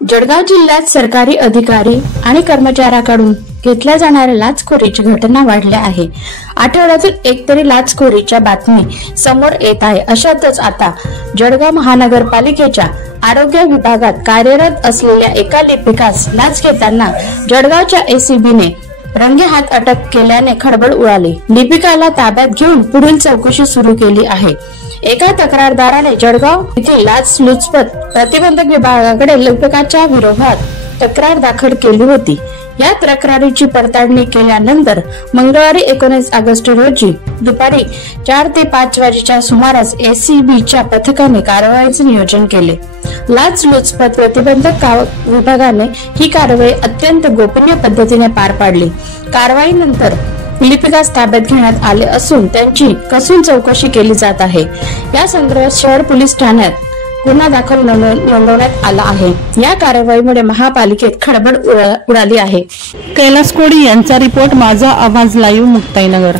जळगाव जिल्ह्यात सरकारी अधिकारी आणि कर्मचाऱ्यांकडून घेतल्या जाणाऱ्या लाचखोरीची घटना वाढल्या आहे। आठवड्यातून एक तरी लाचखोरीच्या बातमी समोर येत आहे। अशातच आता जळगाव महानगरपालिकेच्या आरोग्य विभागात कार्यरत असलेल्या एका लिपिकास लाच घेताना जळगावच्या एसीबीने रंगेहात अटक केल्याने खळबळ उडाली। लिपिकाला ताब्यात घेऊन पुढील चौकशी सुरू केली आहे। एका तक्रारदाराने जळगाव येथील लाचलुचपत प्रतिबंधक विभागाकडे लिपिकाच्या विरोधात तक्रार दाखल केली होती। या तक्रारीची पडताळणी केल्यानंतर मंगळवारी 19 ऑगस्ट रोजी दुपारी 4 ते 5 वाजेच्या सुमारास एसीबीच्या पथकाने कारवाईचे नियोजन केले। लाचलुचपत प्रतिबंधक विभागाने ही कारवाई अत्यंत गोपनीय पद्धतीने पार पाडली। कारवाईनंतर लिपिकास ताब्यात घेण्यात आले असून त्यांची कसून चौकशी केली जात आहे। या संदर्भात शहर पोलीस ठाण्यात गुन्हा दाखल नोंदवण्यात आला आहे। या कारवाईमुळे महापालिकेत खळबळ उडाली आहे। कैलास कोडी यांचा रिपोर्ट, माझा आवाज लाईव्ह, मुक्ताईनगर।